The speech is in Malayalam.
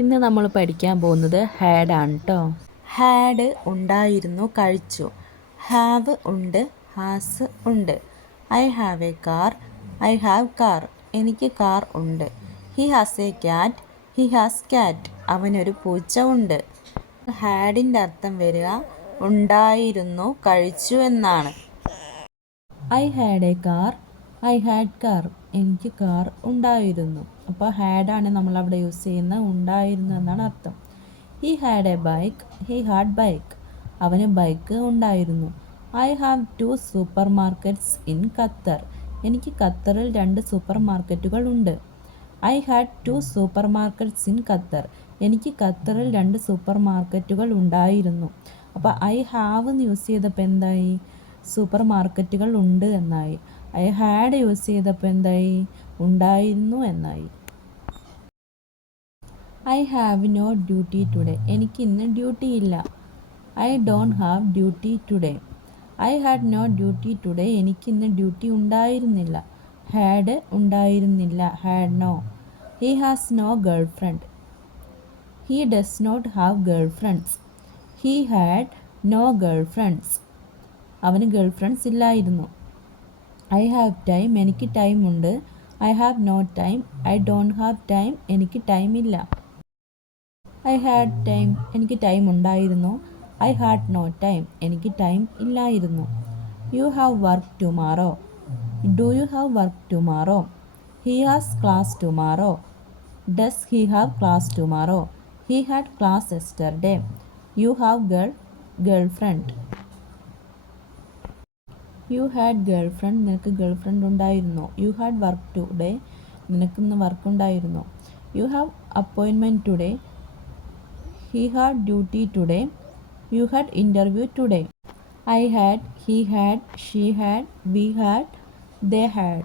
ഇന്ന് നമ്മൾ പഠിക്കാൻ പോകുന്നത് ഹാഡ് ആണ് കേട്ടോ. ഹാഡ് ഉണ്ടായിരുന്നു, കഴിച്ചു. ഹാവ് ഉണ്ട്, ഹാസ് ഉണ്ട്. I have A car, I have car. എനിക്ക് കാർ ഉണ്ട്. He has A cat, he has cat. അവനൊരു പൂച്ച ഉണ്ട്. ഹാഡിൻ്റെ അർത്ഥം വരിക ഉണ്ടായിരുന്നു, കഴിച്ചു എന്നാണ്. I had A car, I had car. എനിക്ക് കാർ ഉണ്ടായിരുന്നു. അപ്പോൾ ഹാഡാണ് നമ്മളവിടെ യൂസ് ചെയ്യുന്നത്, ഉണ്ടായിരുന്നു എന്നാണ് അർത്ഥം. He had A bike, he had bike. അവന് ബൈക്ക് ഉണ്ടായിരുന്നു. I have 2 super markets in Qatar. എനിക്ക് ഖത്തറിൽ 2 സൂപ്പർ മാർക്കറ്റുകൾ ഉണ്ട്. I had 2 super markets in Qatar. എനിക്ക് ഖത്തറിൽ 2 സൂപ്പർ മാർക്കറ്റുകൾ ഉണ്ടായിരുന്നു. അപ്പോൾ ഐ ഹാവ് എന്ന് യൂസ് ചെയ്തപ്പോൾ എന്തായി? സൂപ്പർ മാർക്കറ്റുകൾ ഉണ്ട് എന്നായി. ഐ ഹാഡ് യൂസ് ചെയ്തപ്പോൾ എന്തായി? ഉണ്ടായിരുന്നു എന്നായി. I have no duty today. എനിക്ക് ഇന്ന് ഡ്യൂട്ടി ഇല്ല. I don't have duty today. I had no duty today. എനിക്ക് ഇന്ന് ഡ്യൂട്ടി ഉണ്ടായിരുന്നില്ല. ഹാഡ് ഉണ്ടായിരുന്നില്ല, had no. He has no girl friend. He does not have girl friends. He had no girl friends. അവന് ഗേൾ ഫ്രണ്ട്സ് ഇല്ലായിരുന്നു. I have time. എനിക്ക് ടൈം ഉണ്ട്. I have no time. I don't have time. എനിക്ക് ടൈം ഇല്ല. I had time. എനിക്ക് ടൈം ഉണ്ടായിരുന്നു. I had no time. എനിക്ക് ടൈം ഇല്ലായിരുന്നു. You have work tomorrow. Do you have work tomorrow. He has class tomorrow. Does he have class tomorrow. He had class yesterday. You have girlfriend. You had girlfriend. നിനക്ക് ഗേൾ ഫ്രണ്ട് ഉണ്ടായിരുന്നു. You had work today. നിനക്കിന്ന് വർക്ക് ഉണ്ടായിരുന്നു. You have appointment today. He had duty today. You had interview today. I had, he had, she had, we had, they had.